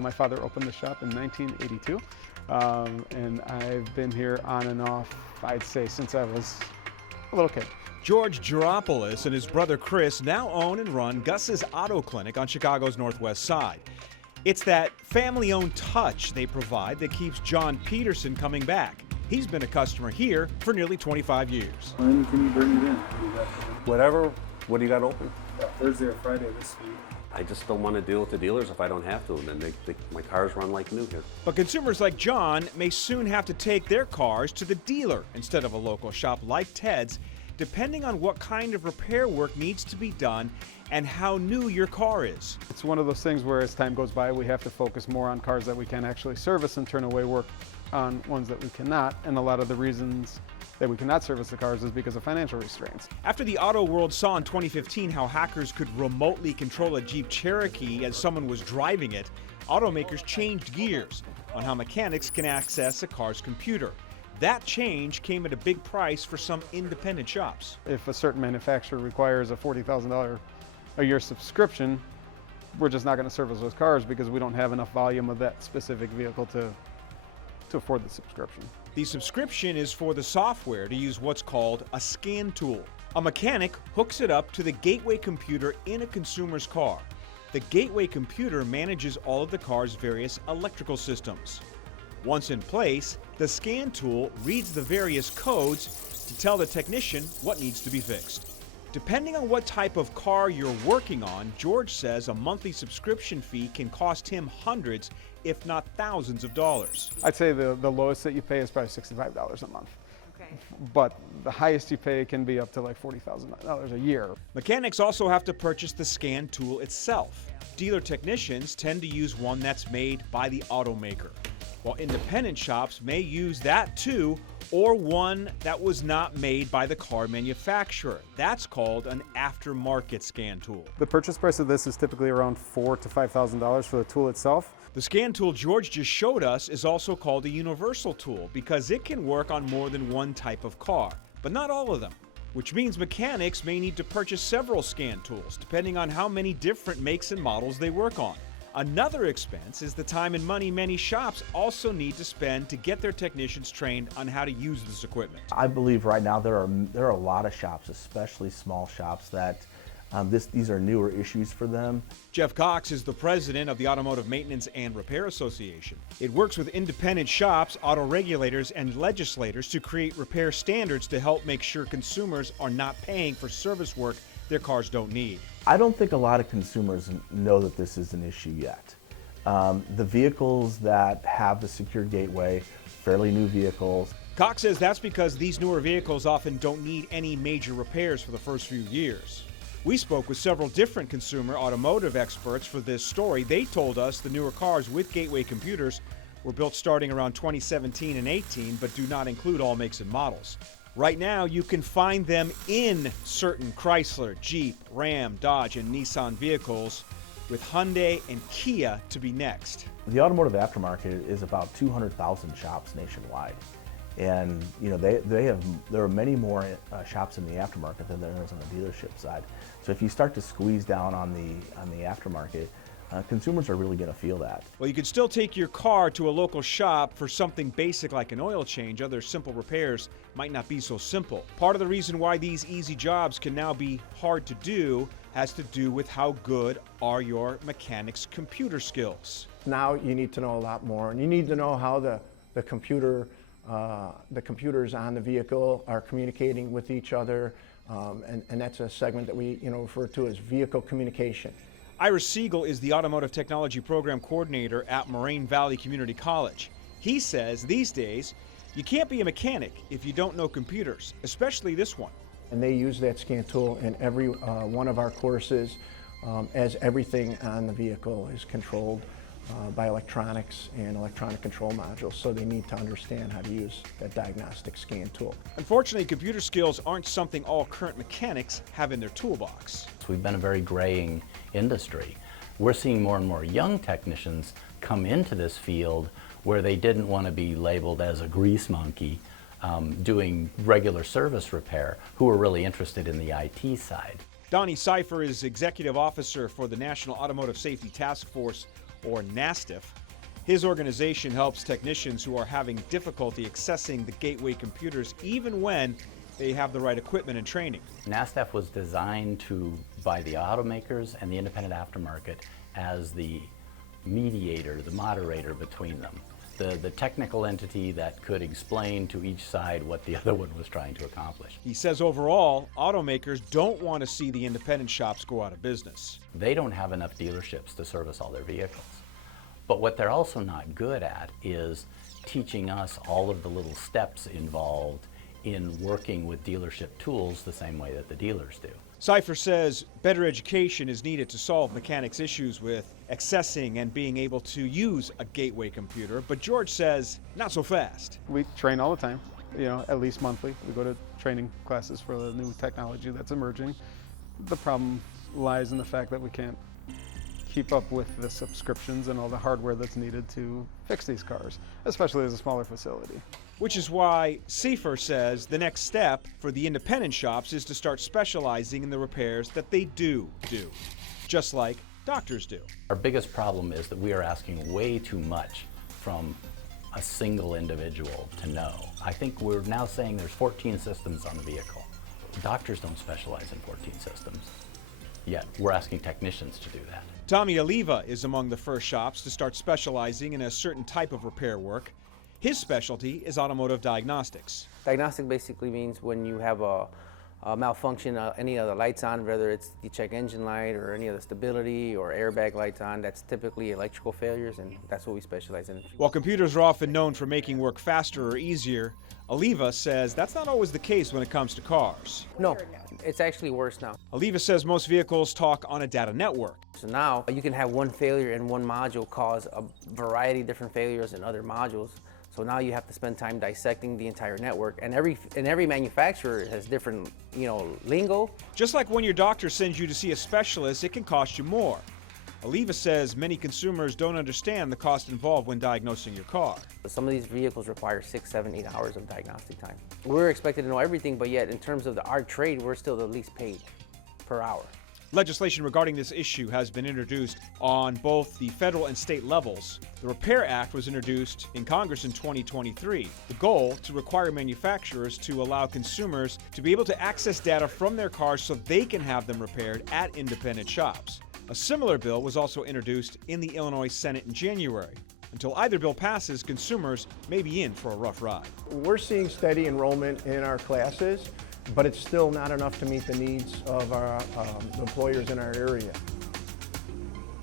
My father opened the shop in 1982, and I've been here on and off, I'd say, since I was a little kid. George Geropoulos and his brother Chris now own and run Gus's Auto Clinic on Chicago's Northwest Side. It's that family-owned touch they provide that keeps John Peterson coming back. He's been a customer here for nearly 25 years. When can you bring it in? Whatever. What do you got open? Thursday or Friday this week. I just don't want to deal with the dealers if I don't have to, and then my cars run like new here. But consumers like John may soon have to take their cars to the dealer instead of a local shop like Ted's, depending on what kind of repair work needs to be done and how new your car is. It's one of those things where as time goes by, we have to focus more on cars that we can actually service and turn away work on ones that we cannot. And a lot of the reasons that we cannot service the cars is because of financial restraints. After the auto world saw in 2015 how hackers could remotely control a Jeep Cherokee as someone was driving it, automakers changed gears on how mechanics can access a car's computer. That change came at a big price for some independent shops. If a certain manufacturer requires a $40,000 a year subscription, we're just not going to service those cars because we don't have enough volume of that specific vehicle to afford the subscription. The subscription is for the software to use what's called a scan tool. A mechanic hooks it up to the gateway computer in a consumer's car. The gateway computer manages all of the car's various electrical systems. Once in place, the scan tool reads the various codes to tell the technician what needs to be fixed. Depending on what type of car you're working on, George says a monthly subscription fee can cost him hundreds, if not thousands of dollars. I'd say the lowest that you pay is probably $65 a month. Okay. But the highest you pay can be up to like $40,000 a year. Mechanics also have to purchase the scan tool itself. Dealer technicians tend to use one that's made by the automaker, while independent shops may use that too, or one that was not made by the car manufacturer. That's called an aftermarket scan tool. The purchase price of this is typically around $4,000 to $5,000 for the tool itself. The scan tool George just showed us is also called a universal tool because it can work on more than one type of car, but not all of them, which means mechanics may need to purchase several scan tools depending on how many different makes and models they work on. Another expense is the time and money many shops also need to spend to get their technicians trained on how to use this equipment. I believe right now there are a lot of shops, especially small shops, that these are newer issues for them. Jeff Cox is the president of the Automotive Maintenance and Repair Association. It works with independent shops, auto regulators, and legislators to create repair standards to help make sure consumers are not paying for service work their cars don't need. I don't think a lot of consumers know that this is an issue yet. The vehicles that have the secure gateway, fairly new vehicles. Cox says that's because these newer vehicles often don't need any major repairs for the first few years. We spoke with several different consumer automotive experts for this story. They told us the newer cars with gateway computers were built starting around 2017 and 18, but do not include all makes and models. Right now, you can find them in certain Chrysler, Jeep, Ram, Dodge, and Nissan vehicles, with Hyundai and Kia to be next. The automotive aftermarket is about 200,000 shops nationwide. And you know there are many more shops in the aftermarket than there is on the dealership side. So if you start to squeeze down on the aftermarket, consumers are really going to feel that. Well, you can still take your car to a local shop for something basic like an oil change. Other simple repairs might not be so simple. Part of the reason why these easy jobs can now be hard to do has to do with how good are your mechanic's computer skills. Now you need to know a lot more, and you need to know how the computers on the vehicle are communicating with each other, and that's a segment that we refer to as vehicle communication. Ira Siegel is the Automotive Technology Program Coordinator at Moraine Valley Community College. He says these days, you can't be a mechanic if you don't know computers, especially this one. And they use that scan tool in every one of our courses, as everything on the vehicle is controlled by electronics and electronic control modules, so they need to understand how to use that diagnostic scan tool. Unfortunately, computer skills aren't something all current mechanics have in their toolbox. We've been a very graying industry. We're seeing more and more young technicians come into this field where they didn't want to be labeled as a grease monkey doing regular service repair, who were really interested in the IT side. Donnie Seifer is Executive Officer for the National Automotive Safety Task Force, or NASTF. His organization helps technicians who are having difficulty accessing the gateway computers even when they have the right equipment and training. NASTF was designed by the automakers and the independent aftermarket as the mediator, the moderator between them. The technical entity that could explain to each side what the other one was trying to accomplish. He says overall, automakers don't want to see the independent shops go out of business. They don't have enough dealerships to service all their vehicles. But what they're also not good at is teaching us all of the little steps involved in working with dealership tools the same way that the dealers do. Cipher says better education is needed to solve mechanics' issues with accessing and being able to use a gateway computer, but George says not so fast. We train all the time, at least monthly. We go to training classes for the new technology that's emerging. The problem lies in the fact that we can't keep up with the subscriptions and all the hardware that's needed to fix these cars, especially as a smaller facility. Which is why Cipher says the next step for the independent shops is to start specializing in the repairs that they do, just like doctors do. Our biggest problem is that we are asking way too much from a single individual to know. I think we're now saying there's 14 systems on the vehicle. Doctors don't specialize in 14 systems, yet we're asking technicians to do that. Tommy Oliva is among the first shops to start specializing in a certain type of repair work. His specialty is automotive diagnostics. Diagnostic basically means when you have a malfunction, any of the lights on, whether it's the check engine light or any of the stability or airbag lights on, that's typically electrical failures, and that's what we specialize in. While computers are often known for making work faster or easier, Oliva says that's not always the case when it comes to cars. No, it's actually worse now. Oliva says most vehicles talk on a data network. So now you can have one failure in one module cause a variety of different failures in other modules. So now you have to spend time dissecting the entire network, and every manufacturer has different, lingo. Just like when your doctor sends you to see a specialist, it can cost you more. Oliva says many consumers don't understand the cost involved when diagnosing your car. Some of these vehicles require 6, 7, 8 hours of diagnostic time. We're expected to know everything, but yet in terms of our trade, we're still the least paid per hour. Legislation regarding this issue has been introduced on both the federal and state levels. The Repair Act was introduced in Congress in 2023. The goal to require manufacturers to allow consumers to be able to access data from their cars so they can have them repaired at independent shops. A similar bill was also introduced in the Illinois Senate in January. Until either bill passes, consumers may be in for a rough ride. We're seeing steady enrollment in our classes, but it's still not enough to meet the needs of our employers in our area.